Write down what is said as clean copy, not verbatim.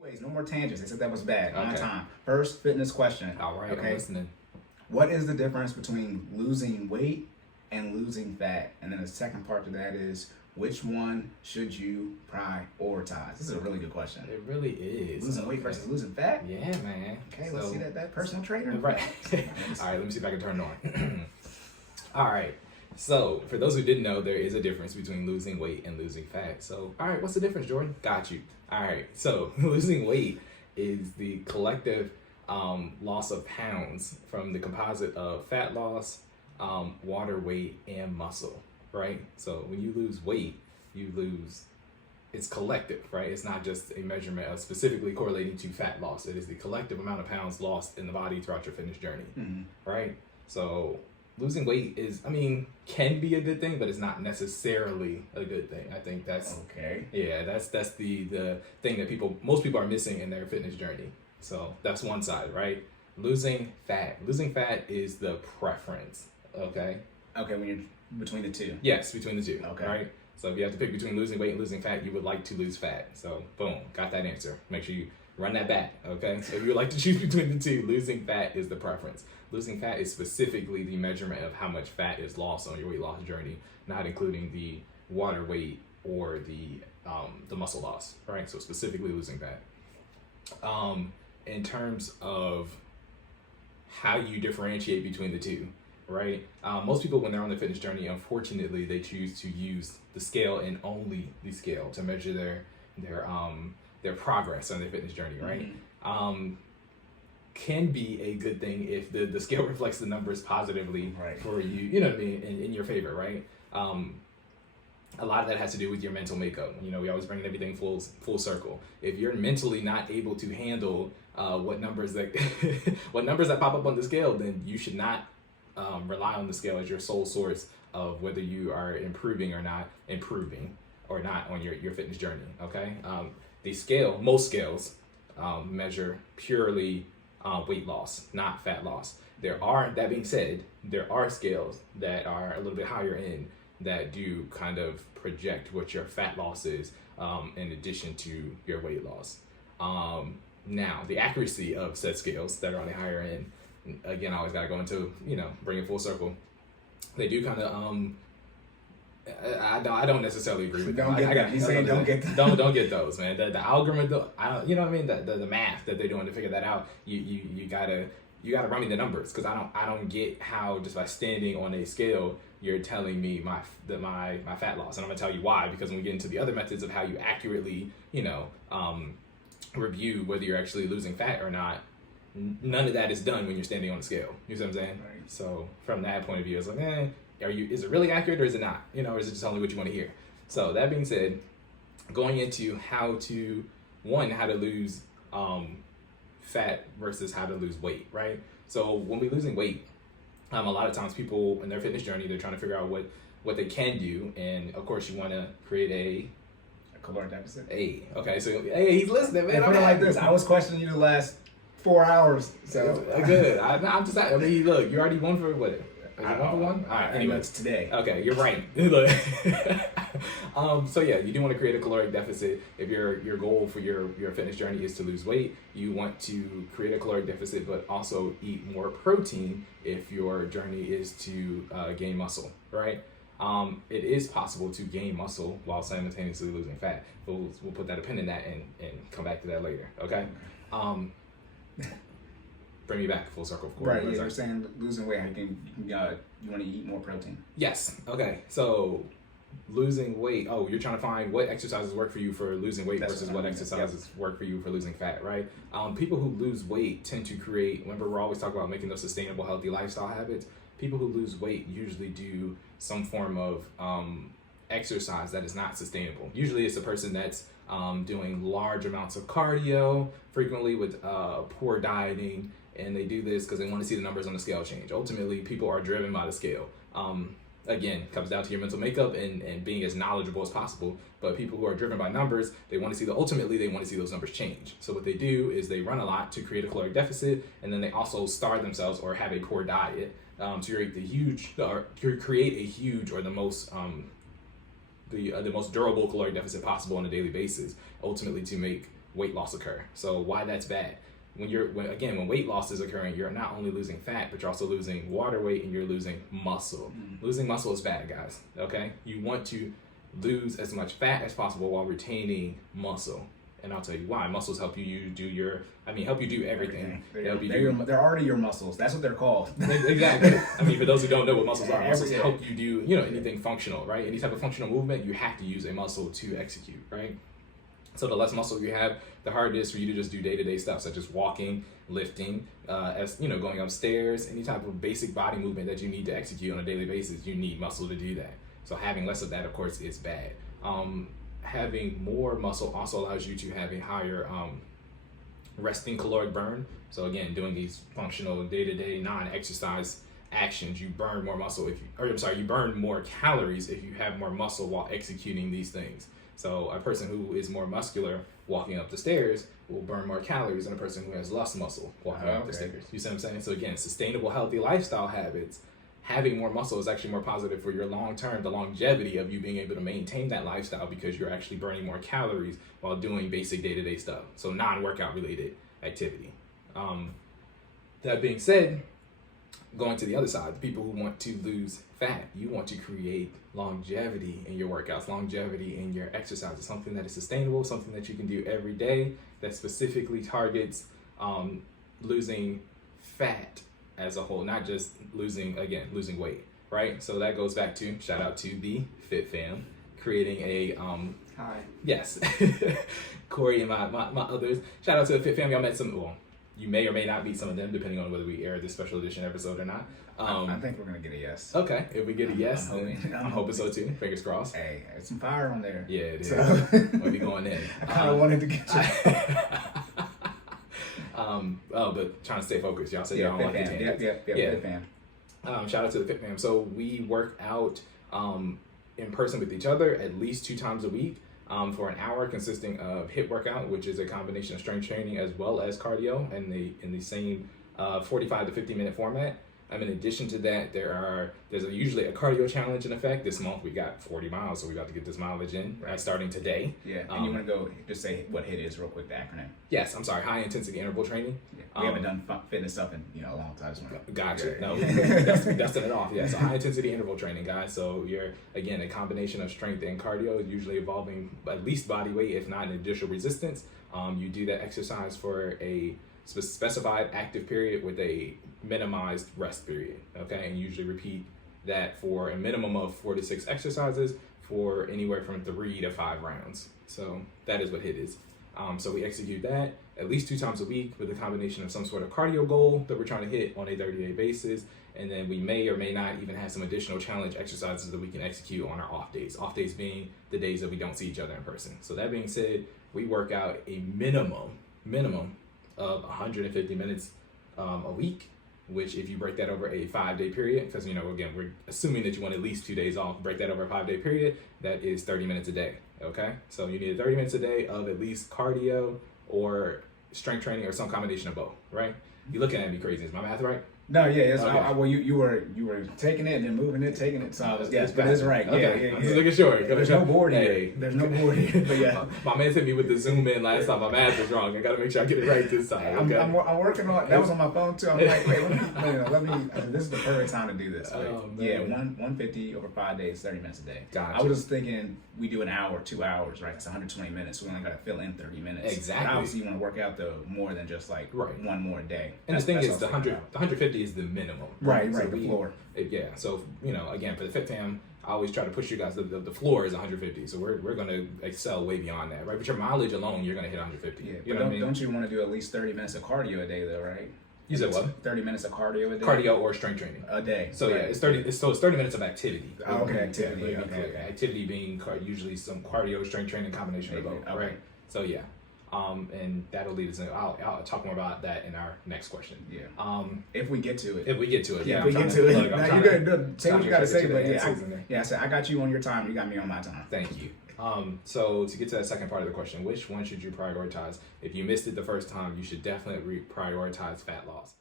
Anyways, no more tangents. They said that was bad. On Okay. time. First fitness question. All right, Okay. I'm listening. What is the difference between losing weight and losing fat? And then the second part to that is, which one should you prioritize? This is a really good question. It really is. Losing weight versus losing fat? Yeah, man. Okay, let's see that personal trainer. Right. All right, let me see if I can turn it on. All right. So, for those who didn't know, there is a difference between losing weight and losing fat. So, all right, what's the difference, Jordan? Got you. All right. So, losing weight is the collective loss of pounds from the composite of fat loss, water weight, and muscle, right? So, when you lose weight, you lose, it's collective, right? It's not just a measurement of specifically correlating to fat loss. It is the collective amount of pounds lost in the body throughout your fitness journey, right? So, losing weight is, can be a good thing, but it's not necessarily a good thing. I think that's okay. Yeah, that's the thing that most people are missing in their fitness journey. So that's one side, right? Losing fat is the preference. Okay. Okay, when you're between the two. Yes, between the two. Okay. Right. So if you have to pick between losing weight and losing fat, you would like to lose fat. So boom, got that answer. Make sure you run that back. Okay. So if you would like to choose between the two, losing fat is the preference. Losing fat is specifically the measurement of how much fat is lost on your weight loss journey, not including the water weight or the muscle loss, right? So specifically losing fat. In terms of how you differentiate between the two, right? Most people, when they're on the fitness journey, unfortunately, they choose to use the scale and only the scale to measure their progress on their fitness journey, right? Can be a good thing if the scale reflects the numbers positively for you, you know what I mean, in your favor, right? A lot of that has to do with your mental makeup. You know, we always bring everything full circle. If you're mentally not able to handle what numbers that pop up on the scale, then you should not rely on the scale as your sole source of whether you are improving or not on your fitness journey. Okay, most scales measure purely weight loss, not fat loss. That being said, there are scales that are a little bit higher end that do kind of project what your fat loss is in addition to your weight loss. Now, the accuracy of said scales that are on the higher end, again, I always got to go into, bring it full circle. They do kind of, I don't necessarily agree with them. He's saying don't get those. Don't get those, man. The algorithm, you know what I mean? The math that they're doing to figure that out, you gotta run me the numbers, because I don't get how just by standing on a scale you're telling me my fat loss, and I'm gonna tell you why. Because when we get into the other methods of how you accurately review whether you're actually losing fat or not, none of that is done when you're standing on the scale. You see what I'm saying? Right. So from that point of view, it's like, is it really accurate or is it not? Or is it just only what you want to hear? So that being said, going into how to lose fat versus how to lose weight, right? So when we're losing weight, a lot of times people in their fitness journey, they're trying to figure out what they can do, and of course you want to create a caloric deficit. Okay, so he's listening, man. Put it like this: I was questioning you the last 4 hours, so good. I'm just saying. Look, you already won for what? Is it 1 for 1? All right. Anyway, it's today. Okay, you're right. Look. So yeah, you do want to create a caloric deficit. If your goal for your fitness journey is to lose weight, you want to create a caloric deficit, but also eat more protein if your journey is to gain muscle, right? It is possible to gain muscle while simultaneously losing fat. We'll put that a pin in that and come back to that later. Okay. Bring me back full circle, of course. Right. You're saying losing weight. You want to eat more protein. Yes. Okay. So losing weight. Oh, you're trying to find what exercises work for you for losing weight versus what exercises work for you for losing fat, right? People who lose weight tend to create. Remember, we're always talking about making those sustainable, healthy lifestyle habits. People who lose weight usually do some form of exercise that is not sustainable. Usually it's a person that's doing large amounts of cardio frequently with poor dieting, and they do this because they want to see the numbers on the scale change. Ultimately, people are driven by the scale. Again, comes down to your mental makeup and being as knowledgeable as possible. But people who are driven by numbers, they want to see those numbers change. So what they do is they run a lot to create a caloric deficit, and then they also starve themselves or have a poor diet to create a huge or the most the most durable caloric deficit possible on a daily basis, ultimately to make weight loss occur. So why that's bad? When weight loss is occurring, you're not only losing fat, but you're also losing water weight and you're losing muscle. Losing muscle is bad, guys. Okay, you want to lose as much fat as possible while retaining muscle. And I'll tell you why. Muscles help you do everything. They're already your muscles. That's what they're called. Exactly. I mean, for those who don't know what muscles are, muscles help you do, anything functional, right? Any type of functional movement, you have to use a muscle to execute, right? So the less muscle you have, the harder it is for you to just do day-to-day stuff such as walking, lifting, going upstairs, any type of basic body movement that you need to execute on a daily basis. You need muscle to do that. So having less of that, of course, is bad. Having more muscle also allows you to have a higher resting caloric burn. So again, doing these functional day-to-day non-exercise actions, you burn more muscle you burn more calories if you have more muscle while executing these things. So a person who is more muscular walking up the stairs will burn more calories than a person who has less muscle walking up the stairs. You see what I'm saying? So again, sustainable, healthy lifestyle habits. Having more muscle is actually more positive for your long-term, the longevity of you being able to maintain that lifestyle because you're actually burning more calories while doing basic day-to-day stuff. So non-workout related activity. That being said, going to the other side, the people who want to lose fat, you want to create longevity in your workouts, longevity in your exercises, something that is sustainable, something that you can do every day that specifically targets losing fat as a whole, not just losing weight, right? So that goes back to, shout out to the Fit Fam, creating a, Hi. Yes, Cory and my others. Shout out to the Fit Fam. Y'all met you may or may not meet some of them, depending on whether we air this special edition episode or not. I think we're going to get a yes. Okay, if we get a yes, I'm hoping so too. Fingers crossed. Hey, there's some fire on there. Yeah, it is. So. We'll be going in. I kind of wanted to get you. But trying to stay focused. Y'all said y'all want to get Yep, Fit Fam. Shout out to the Fit Fam. So we work out in person with each other at least 2 times a week for an hour, consisting of HIIT workout, which is a combination of strength training as well as cardio in the same 45 to 50 minute format. In addition to that, there's usually a cardio challenge in effect. This month we got 40 miles, so we got to get this mileage in starting today. Yeah, and you want to go just say what HIIT is real quick, the acronym. Yes, I'm sorry, high intensity interval training. Yeah. We haven't done fitness stuff in a long time. Gotcha. No, that's dusting it off. Yeah, so high intensity interval training, guys. So you're, again, a combination of strength and cardio, usually involving at least body weight, if not an additional resistance. You do that exercise for a specified active period with a minimized rest period, okay? And usually repeat that for a minimum of 4 to 6 exercises for anywhere from 3 to 5 rounds. So that is what HIIT is. So we execute that at least 2 times a week with a combination of some sort of cardio goal that we're trying to hit on a 30-day basis. And then we may or may not even have some additional challenge exercises that we can execute on our off days. Off days being the days that we don't see each other in person. So that being said, we work out a minimum of 150 minutes a week, which if you break that over a 5-day period, because again, we're assuming that you want at least 2 days off, break that over a 5-day period, that is 30 minutes a day, okay? So you need 30 minutes a day of at least cardio or strength training or some combination of both, right? You're looking at me crazy, is my math right? No, yeah, it's, okay. Well, you were taking it and then moving it, taking it. So I was, yes, but it's right. Okay. Yeah. Just looking short. There's no board here. There's no board here. But yeah, my man hit me with the zoom in last time. My math is wrong. I got to make sure I get it right this time. Okay? I'm working on. That was on my phone too. I'm like, wait, let me. This is the perfect time to do this. Yeah, 150 over 5 days, 30 minutes a day. Gotcha. I was just thinking we do an hour, 2 hours, right? It's 120 minutes. So we only got to fill in 30 minutes. Exactly. But obviously, you want to work out though more than just like one more day. And the thing is, the 150 is the minimum. Right, so the floor. Yeah, so again, for the Fit Fam, I always try to push you guys. The floor is 150, so we're going to excel way beyond that, right? But your mileage alone, you're going to hit 150. Yeah, you know what I mean? Don't you want to do at least 30 minutes of cardio a day, though, right? You said what? 30 minutes of cardio a day. Cardio or strength training a day. So yeah, it's 30. It's 30 minutes of activity. Oh, okay, activity. Okay. Activity being usually some cardio, strength training combination of both, right? So yeah. And that'll lead us in. I'll talk more about that in our next question. Yeah. If we get to it. If we get to it. Yeah. If we get to it. Now you're gonna say what you gotta say, but I said I got you on your time. You got me on my time. Thank you. So to get to that second part of the question, which one should you prioritize? If you missed it the first time, you should definitely prioritize fat loss.